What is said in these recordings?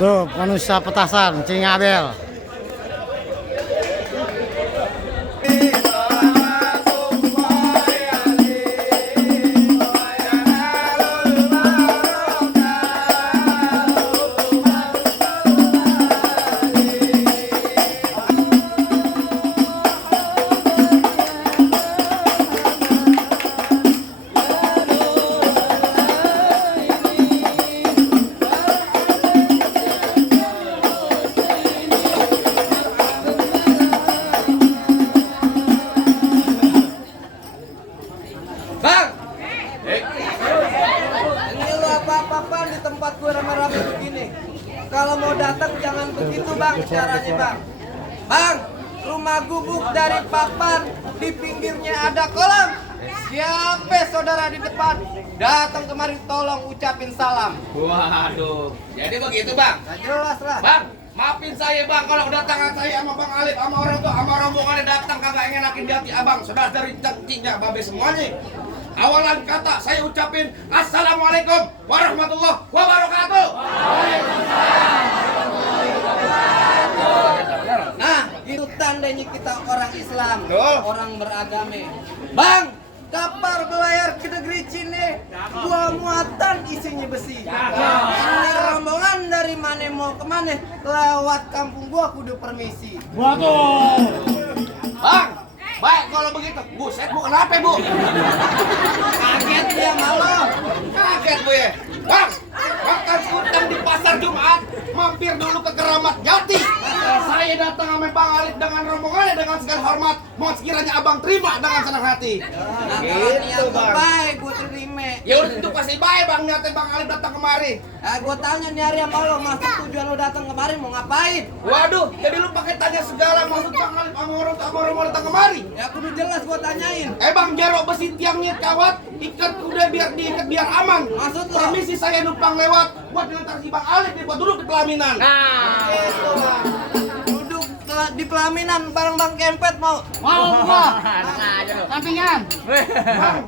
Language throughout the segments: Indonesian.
Tuh, manusia petasan, Cing Abel. Bang! Ini lu apa-apaan di tempat gue rame-rame begini. Kalau mau datang jangan begitu bang caranya bang. Bang, rumah gubuk dari papan, di pinggirnya ada kolam. Siapa saudara di depan? Datang kemari tolong ucapin salam. Waduh, jadi begitu bang? Nah, jelas lah. Bang, maafin saya bang kalau kedatangan saya sama Bang Alif, sama orang tua, sama rombongannya datang kagak ngenakin di hati abang. Saudara dari cingnya babe semuanya. Awalan kata saya ucapin Assalamualaikum warahmatullahi wabarakatuh. Nah, itu tandanya kita orang Islam, Betul. orang beragama. Bang, kapal belayar ke negeri Cina, gua muatan isinya besi. Ini rombongan dari mana mau kemana? Lewat kampung gua kudu permisi. Bang, baik kalau begitu. Buset bu, kenapa bu? Kaget dia malam. Kaget bu ya. Bang, makan udang di pasar Jumat, mampir dulu ke Keramat Jati. Saya datang sama Bang Alif dengan rombongannya dengan segala hormat. Mohon sekiranya abang terima dengan senang hati. Nah, kalau niat gua baik gua terima. Ya udah tentu pasti baik bang, niatnya Bang Alif datang kemari. Gua tanya nih hari sama lo, maksud tujuan lo datang kemari mau ngapain? Waduh, jadi lu pakai tanya segala maksud Bang Alif sama orang tua sama rombongan datang kemari. Ya kudu jelas gua tanyain. Bang, jarok besi tiangnya kawat, ikat kuda biar diikat biar aman. Maksud lo? Permisi saya numpang lewat, buat ngantar si Bang Alif nih, buat duduk di pelaminan. Itu bang. Duduk di pelaminan bareng Bang Kempet mau. Mau gua. Sampingan.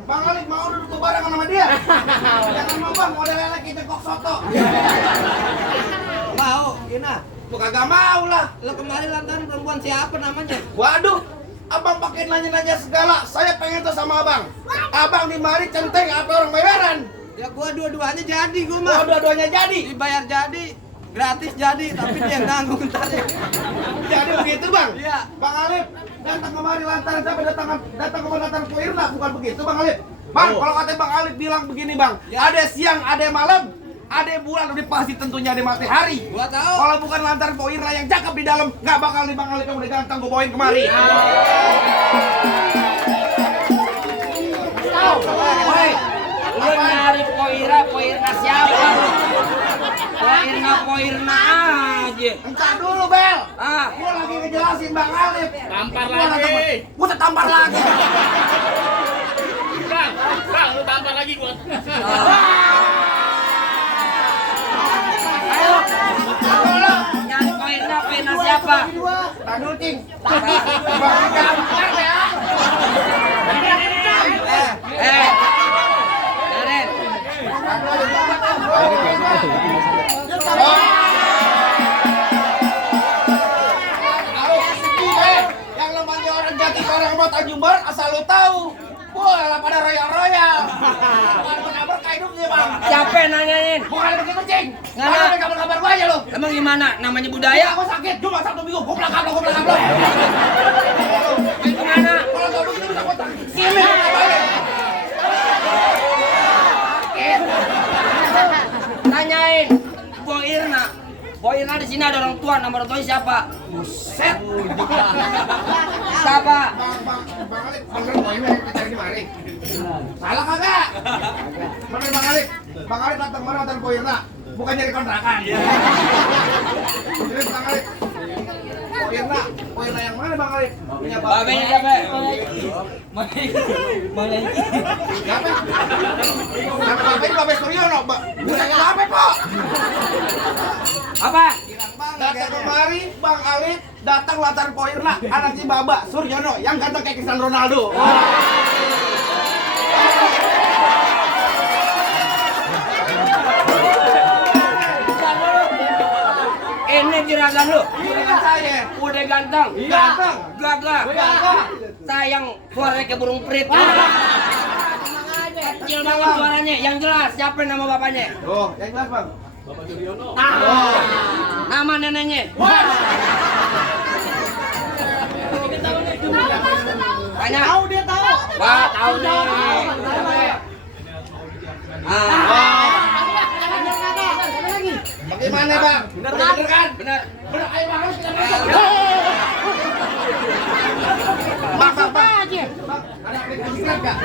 Bang Alif mau duduk barengan sama dia. Jangan mau bang, model lele kita kok soto. Mau, Gina. Lu kagak mau lah. Lo kemarin lantaran perempuan siapa namanya? Waduh, abang pakai nanya-nanya segala. Saya pengen tuh sama abang. Abang di mari centeng apa orang bayaran? Ya gua dua-duanya jadi gua mah. Oh, dua-duanya jadi. Dibayar jadi, gratis jadi, tapi dia yang nanggung ntar ya. Jadi begitu bang? Iya. Bang Alif datang kemari lantaran sampai datang kemari lantaran Ko Irna, bukan begitu Bang Alif? Bang, kalau kata Bang Alif bilang begini bang, Ya. ada siang, ada malam, ada bulan, udah pasti tentunya ada matahari. Gua tahu. Kalau bukan lantaran Ko Irna yang cakep di dalam, nggak bakal nih Bang Alif yang udah ganteng gue bawain kemari. Woi, lu nyari Poirna siapa? Poirna aja. Entar dulu Bel, Ah, gue lagi ngejelasin Bang Alif. Tampar Gua lagi. Gue tampar lagi. Bang, lu tampar lagi gua. ayo. Nyari Poirna siapa? Tadul cing. Bang gampar ya. Dengerin. Yang namanya orang Jati orang mau Tanjung Barat asal lu tahu. Wah, lah pada royal-royal. Kabar kayak hidupnya, Bang. Siapa yang nanyain? Bukan begitu, Cing. Ngana. Kamu kabar-kabar gua aja lu. Emang gimana? Namanya budaya? Gua sakit, cuma Sabtu Minggu. Gua belakang. Main kemana? Kalau enggak begitu bisa kotak. Sini, balik. Tanyain. Poirna di sini ada orang tua. Nama orang tuanya siapa? Buset. Siapa? Bang Alif, bener Bang ini kita cari kemari. Salah kagak? Bener Bang Alif. Bang Alif datang kemari datang Poirna, bukan nyari kontrakan. Jadi Bang Alif. Poirna yang mana Bang Alif? Punya Babenya siapa? Siapa? Nama bapaknya Babe Suryono, bukan apa Pak? Apa? Datang kemari Bang Alif datang latar Poirna, anak si Baba Suryono yang ganteng kayak Cristiano Ronaldo. juragan lu. Juragan saya. Udah ganteng. Ganteng. Gagah. Gagah. Sayang suaranya kayak burung perit. Kecil banget suaranya. Yang jelas siapa nama bapaknya? Oh, yang jelas bang. Nama neneknya. Tanya. Tahu dia tahu. Wah, tahu nih. Bagaimana bang? Bener kan? Benar. Bener, ayo bang, harus kita masuk. Bang, ada aplikasi Grab nggak?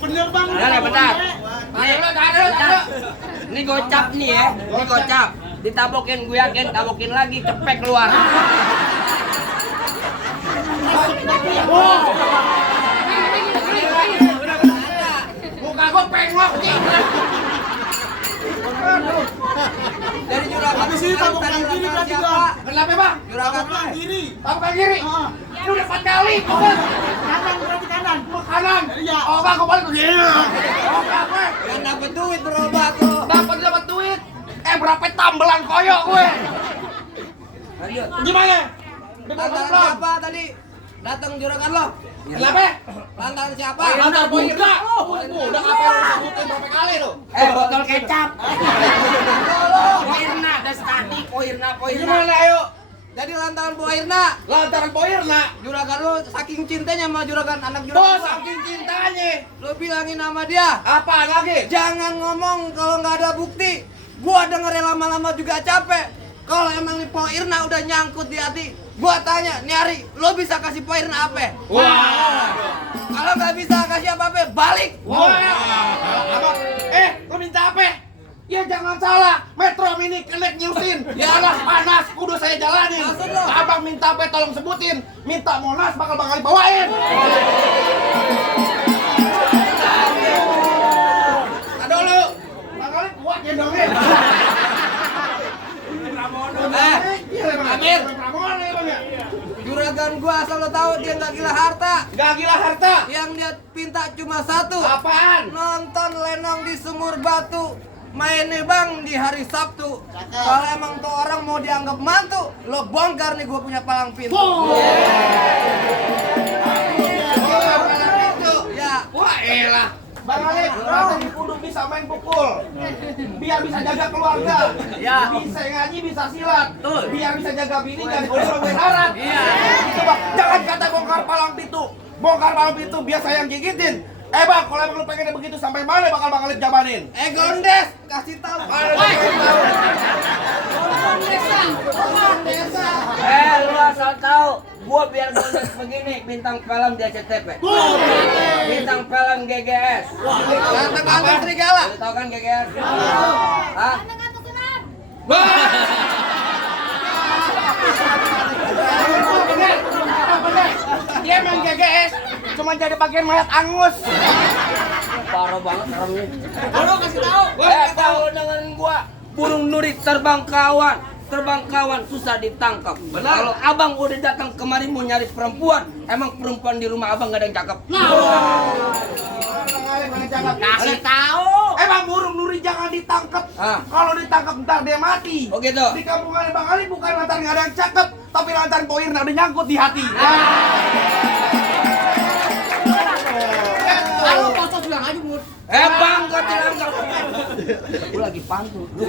Benar ya, benar. Nih, ini gocap nih ya. Ini gocap. Ditabokin, gue yakin tabokin lagi cepet keluar. Muka gua pengok nih. Dari juragan habis ini tabok kanan kiri berarti siapa? Kenapa bang? Juragan kiri. Tabok kiri. Ini udah 4 kali. Kanan berarti kanan. Kanan. Iya. Oh bang, gua balik ke kiri. Oh apa? yang dapat duit berobat lo. Dapat duit. Berapa tambelan koyok gue? Lanjut. Gimana? Lantaran siapa tadi? Datang juragan lo. Kenapa? Lantaran siapa? Lantar Boyirna. Udah apa lu sebutin berapa kali lu? Botol kecap. Poirna, das tadi Poirna. Gimana ayo? Jadi lantaran Bu Airna, Lantaran Boyirna. juragan lo saking cintanya sama juragan anak Bos, juragan. saking cintanya. Lo bilangin sama dia, Apaan lagi? jangan ngomong kalau nggak ada bukti. Gua dengerin lama-lama juga capek. Kalau emang nih Po Irna udah nyangkut di hati, gua tanya, Nyari, lo bisa kasih Po Irna apa? Wah. Kalau nggak bisa kasih apa-apa, balik. Wah. Abang, lu minta apa? Ya jangan salah, Metro Mini Connect nyusin. Panas, kudu saya jalanin. Maksud lo? Abang minta apa tolong sebutin. Minta Monas bakal bawain. Aduh lu. Bakal kuat gendongnya. Amir. Juragan gua asal lo tahu dia nggak gila harta. Gak gila harta. Yang dia pinta cuma satu. Apaan? Nonton lenong di Sumur Batu. Mainnya bang di hari Sabtu. Kalau emang tuh orang mau dianggap mantu, lo bongkar nih gua punya palang pintu. Ya. Wah elah. Bang Alif, katanya kudu bisa main pukul. Biar bisa jaga keluarga. Ya. Bisa ngaji, bisa silat. Betul. Biar bisa jaga bini dan boleh harat. Iya. Gitu bang. Jangan kata bongkar palang pintu. Bongkar palang pintu biar saya yang gigitin. Bang, kalau emang lu pengennya begitu sampai mana bakal Bang Alif jabanin? Gondes, kasih tahu. Lu asal tahu, gua biar bonus begini, bintang film di SCTV. Bintang film GGS. Ganteng-ganteng serigala. Lu tahu kan GGS? Hah? Bener. Dia main GGS cuma jadi bagian mayat angus. Parah banget seremnya. Halo, kasih tahu. Tahu dengan gua, burung nuri terbang kawan susah ditangkap. Kalau abang udah datang kemari mau nyari perempuan, emang perempuan di rumah abang gak ada yang cakep. Kasih tahu. Bang, burung nuri jangan ditangkap. Kalau ditangkap ntar dia mati. Oh gitu. Di kampungan Bang Ali bukan lantaran nggak ada yang cakep, tapi lantaran Poirna udah nyangkut di hati. Halo, Posos bilang aja, Bud. Bang, kau cilangkap. Gua lagi pantun. Lu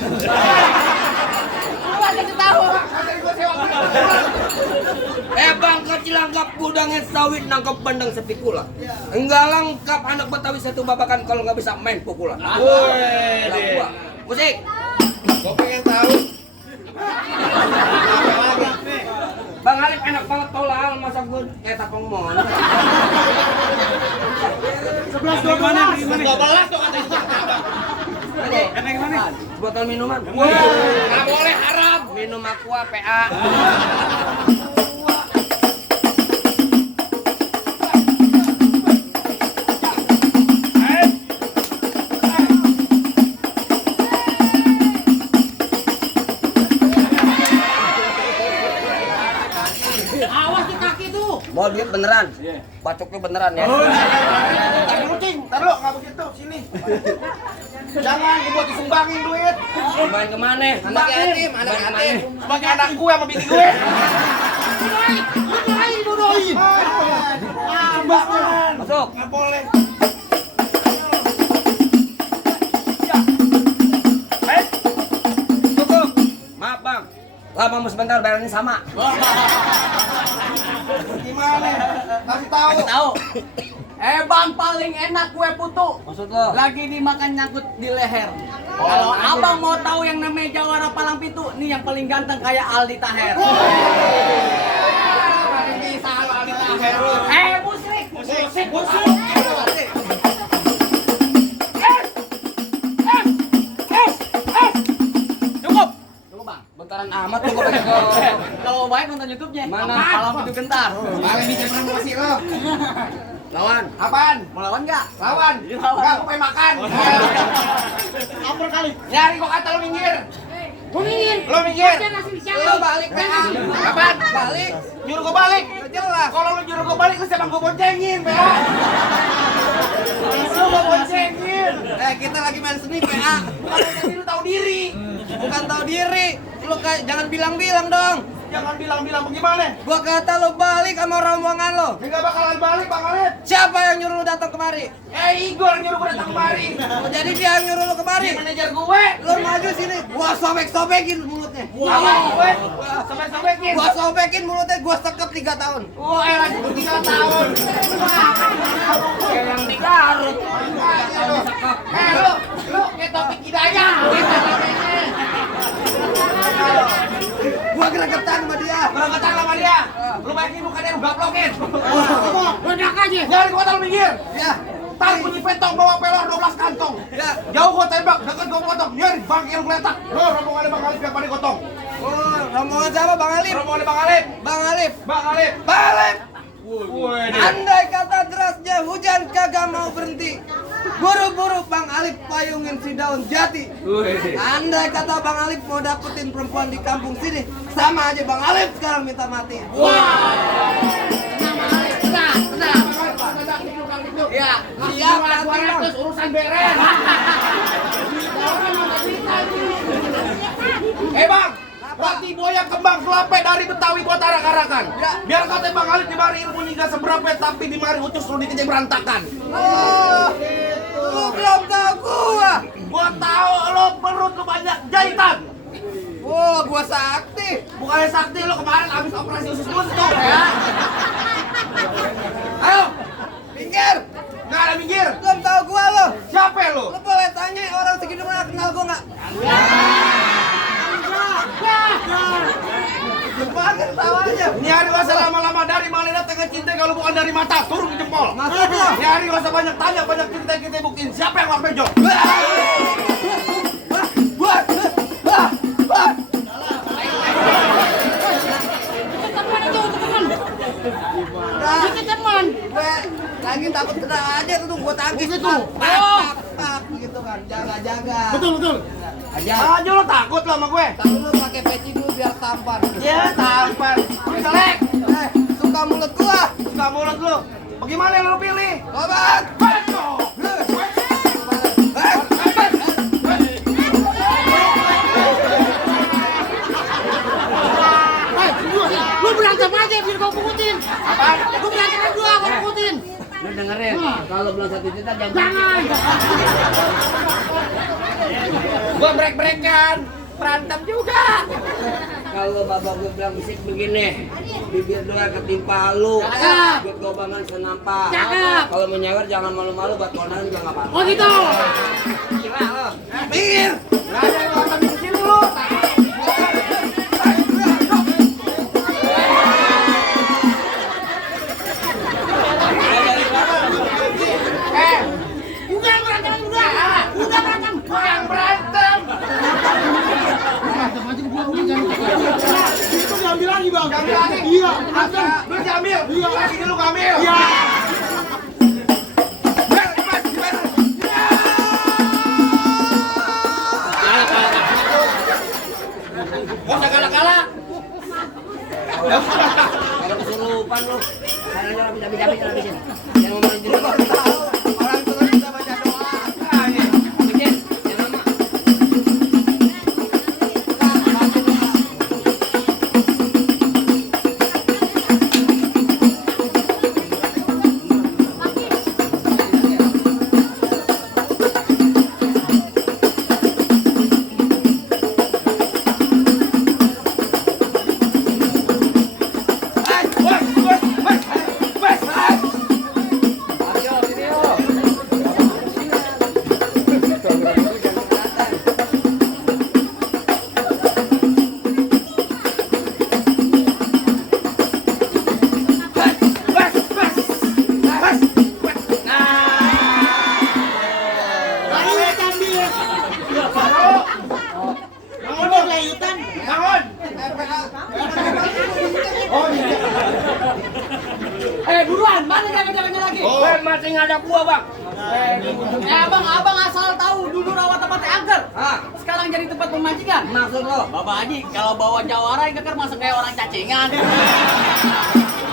aja ketahu. Bang, kau cilangkap gudangnya sawit nangkep bandeng sepikula. Enggak lengkap anak Betawi satu babakan kalau nggak bisa main pukulan. Woi, musik. Gua pengen tahu. Bang Alif enak banget tolal, masa gue kayak tapang mon. 11 12. 12 tuh katanya. Enak gimana? Botol minuman. Nggak boleh haram. Minum aqua PA. Awas di kaki tuh. Mau duit beneran? Bacoknya beneran ya. Taruh, nggak begitu. Sini. Jangan dibuat disumbangin duit. Main kemana? Anak yatim, anak yatim. Sebagai anak gue sama bini gue. Dodoin. Sumbangan. Masuk. Nggak boleh. Cukup. Maaf bang. Lama mau sebentar bayarannya sama. Gimana? Kasih tahu. Tahu. Bang paling enak kue putu. Maksud lo? Lagi dimakan nyangkut di leher. Kalau abang mau tahu yang namanya Jawara Palang Pitu, nih yang paling ganteng kayak Aldi Taher. Bisa lo Aldi Taher. Musrik. Cukup. Cukup bang. Bentaran amat lo kok pakai ke. Kalau baik nonton YouTube-nya. Mana? Palang Pitu Gentar. Paling bikin promosi lo. Lawan. Apaan? Mau lawan nggak? Lawan. Lawan. Enggak, gue pengen makan. Ampun kali. Nyari kok kata lo minggir. Gua minggir. Lo minggir. Aja ngasih siapa? Lo balik PA. Apaan? Balik. Nyuruh gue balik. Jelas. Kalau lo nyuruh gue balik, lu siapa gue boncengin, PA? Lu gue boncengin. Kita lagi main seni PA. Bukan tadi lu tahu diri. Bukan tahu diri. Lu kayak jangan bilang-bilang dong. Jangan bilang-bilang bagaimana. Gua kata lo balik sama rombongan lo. Enggak bakalan balik, Bang Alif. Siapa yang nyuruh lu datang kemari? Igor nyuruh gue datang kemari. Oh, jadi dia yang nyuruh lu kemari. Dia manajer gue. Lo maju sini, gua sobek-sobekin mulutnya. Sama gue. Sampai-sampaikin. Gua sobekin mulutnya, gua sekep 3 tahun. Wah, lagi 3 tahun. Kayak yang di Garut. Lu kayak Topik Hidayah. Gua gregetan sama dia. Berangkatan sama dia. Lu baikin bukannya lu gaplokin. Ledak aja. Nyari gua tahu minggir. Ya. Tar bunyi petong bawa pelor 12 kantong. Ya. Jauh gua tembak, dekat gua potong. Nyari bangkil geletak. Lo rombongan Bang Alif yang pada gotong. Oh, rombongan siapa Bang Alif? Rombongan Bang Alif. Bang Alif. Bang Alif. Bang Alif. Wih. Andai kata derasnya hujan kagak mau berhenti. Buru-buru Bang Alif payungin si daun jati. Andai kata Bang Alif mau dapetin perempuan di kampung sini, sama aja Bang Alif sekarang minta mati. Ya, siap nanti Bang. Urusan beres. Bang, roti buaya kembang kelape dari Betawi buat arak-arakan. Ya. Biar kata Bang Alif di mari ilmu nggak seberapa, tapi di mari ucus lu dikejar berantakan. Oh, lu belum tahu gua. Gua tahu lo perut lu banyak jahitan. Oh, gua sakti. Bukannya sakti lo kemarin habis operasi usus buntu ya. Ayo, Pinggir. nggak ada minggir. Belum tahu gua lo. Siapa lo? Lu boleh tanya orang segitu mana kenal gua nggak? Gimana tawanya? Nyari usah lama-lama, dari mana datang cinta kalau bukan dari mata, turun ke jempol. Maksud lo? Nyari usah banyak tanya, banyak cerita, kita buktiin siapa yang ngelak bejo. Teman aja teman. Nah, Kita teman. gue lagi takut kena aja tuh gua tangkis Begitu. tuh. Pak gitu kan, jaga-jaga. Betul. Aja. Aja lo takut lo sama gue. Tapi lu pakai peci dulu biar tampan. Ya tampar. Jelek. Suka mulut gua. Suka mulut lo. Bagaimana yang lo pilih? Obat. Bejo. Lu berantem aja biar gua pungutin. Apaan? Lu berantem aja gua pungutin. Lu dengerin. Kalau belum 1 juta jangan. Jangan. Gua break-breakan. Berantem juga. Kalau bapak gue bilang bisik begini, bibir dua ketimpa lu, Cakep. buat gobangan senampak. Cakep. Kalau menyewer jangan malu-malu, buat kondangan juga nggak apa-apa. Oh gitu. Gila lo. Pinggir. Nggak ada yang ngomong di sini lo. Udah berantem udah. Udah berantem. Yang berantem. Berantem aja gua jangan. Itu diambil lagi, Bang. Ambil lagi. Iya, Apa? Lu diambil. Iya. Lagi dulu ngambil. Iya. Gua udah galak-galak. Kalau kesurupan lu, caranya habisin. Jangan ngomongin diri lo. Orang terus bisa baca doa. Habisin. ada gua, Bang. Abang asal tahu dulu rawa tempatnya angker. Ah, Sekarang jadi tempat pemancingan. maksud lo? Bapak Haji, kalau bawa jawara yang keker masa kayak orang cacingan.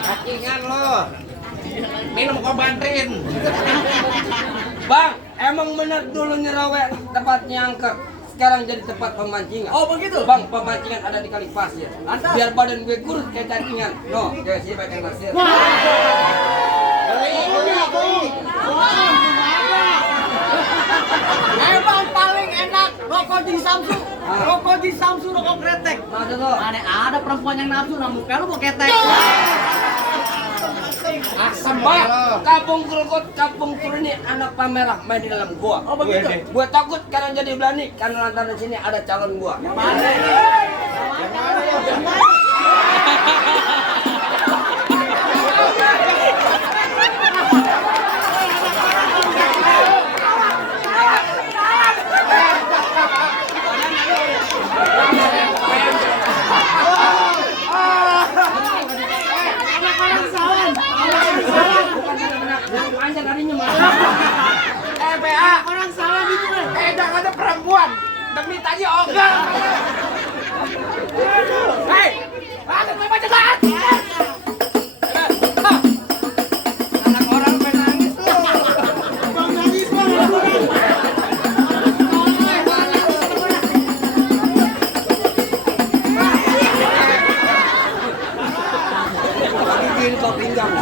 Cacingan lo. Minum Kobantrin. Bang, emang bener dulu Rawe tempatnya angker. Sekarang jadi tempat pemancingan. Oh begitu? Bang, pemancingan ada di kali pasir. Lantas? Biar badan gue kurus kayak cacingan. No, kayak siapa yang naksir? Emang paling enak rokok di Samsu. Rokok di Samsu, rokok kretek. Maksud lo? Mana ada perempuan yang nafsu, nah muka lu mau ketek. Asam Bang, lo. kampung Krukut, kampung Kur ini anak pamerah main di dalam gua. Oh begitu? Gue takut karena jadi berani karena lantaran sini ada calon gua. Mana ini? Aja tadinya mah. PA orang salah gitu kan. Jangan ada perempuan. Demi tadi ogah. Hei, akan main baca saat. Anak orang menangis lo. Bang nangis bang. Lagi gini kok pinggang.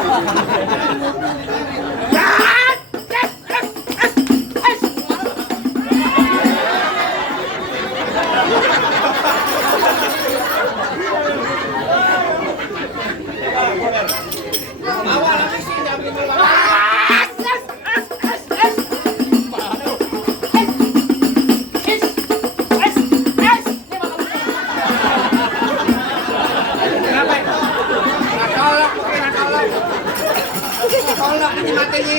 Tolak ini matinya.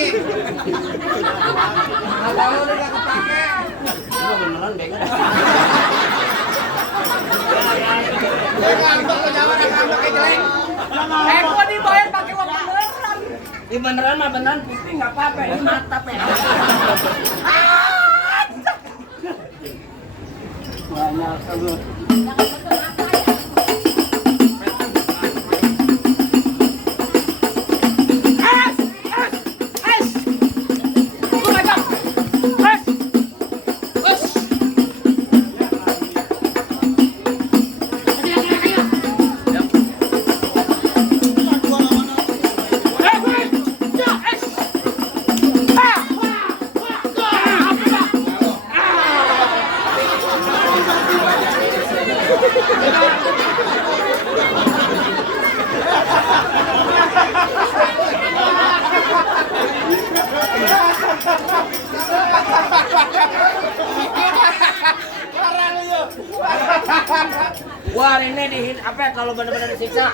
Kalau udah gak kepake. Lo beneran bego. Ngambek lo jawab ngambek kayak jelek. Gua dibayar pakai uang beneran. Ini beneran mah beneran pipi nggak apa-apa. Ini mata pe. Banyak kalau. Gua hari ini dihin apa ya kalau bener-bener disiksa,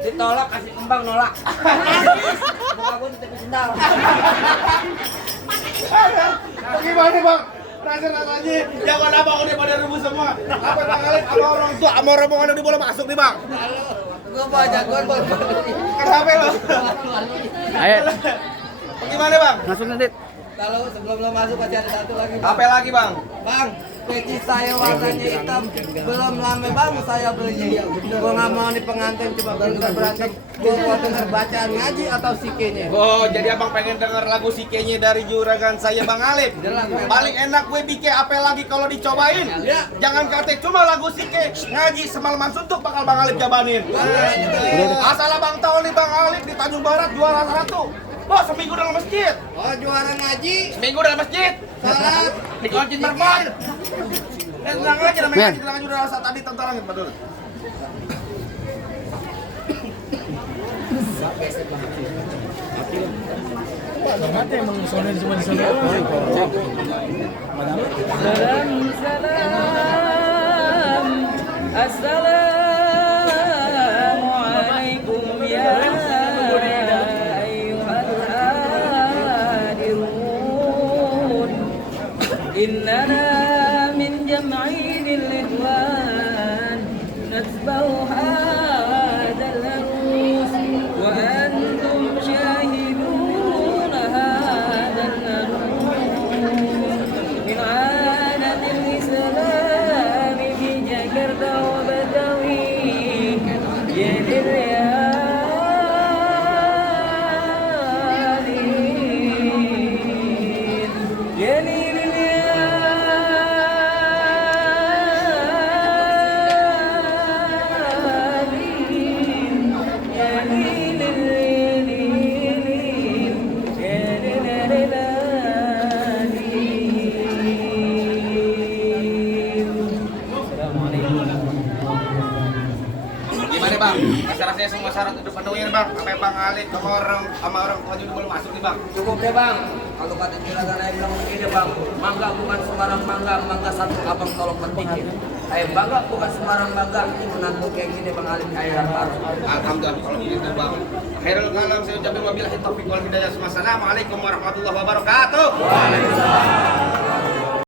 ditolak kasih kembang nolak. Muka gua ditepis sendal. Gimana bang? Rasanya jangan abang udah pada rubuh semua. Apa tanggalin sama orang tua, sama rombongan udah boleh masuk nih bang. Gua baca gua. Kenapa lo? Ayo, Gimana bang? masuk nanti. Kalau sebelum lo masuk masih ada satu lagi. Apa lagi bang? Bang, peci saya warnanya hitam. Belum lama bang saya beli. Gua nggak mau nih pengantin cuma berantem berantem. Gua mau denger bacaan ngaji atau sikenya. Oh, jadi abang pengen denger lagu sikenya dari juragan saya Bang Alif. Paling enak gue bikin apa lagi kalau dicobain. Ya. Jangan kate cuma lagu sike ngaji semalaman suntuk bakal Bang Alif jabanin. Asal abang tahu nih Bang Alif di Tanjung Barat juara satu. Oh, seminggu dalam masjid. Oh juara ngaji, Seminggu dalam masjid. salat. Di kunci terbang. Dan tenang aja namanya ngaji tenang aja udah rasa tadi tentang gitu padahal. Assalamualaikum ya ayyuhal hadirun. Innana min jam'il ikhwan natba'u hadzal arus wa antum shahidun bang. Rasanya semua syarat udah penuhin bang. Sampai bang Alif sama orang tua juga belum masuk nih bang. Cukup deh bang. Kalau kata juragan saya bilang begini bang, mangga bukan sembarang mangga, mangga satu abang tolong petikin. Bangga bukan sembarang bangga, ini menantu kayak gini bang Alif kayak baru. Alhamdulillah kalau begitu bang. Khairul kalam saya ucapin wabillahi taufiq wal hidayah. Assalamualaikum warahmatullahi wabarakatuh. Waalaikumsalam.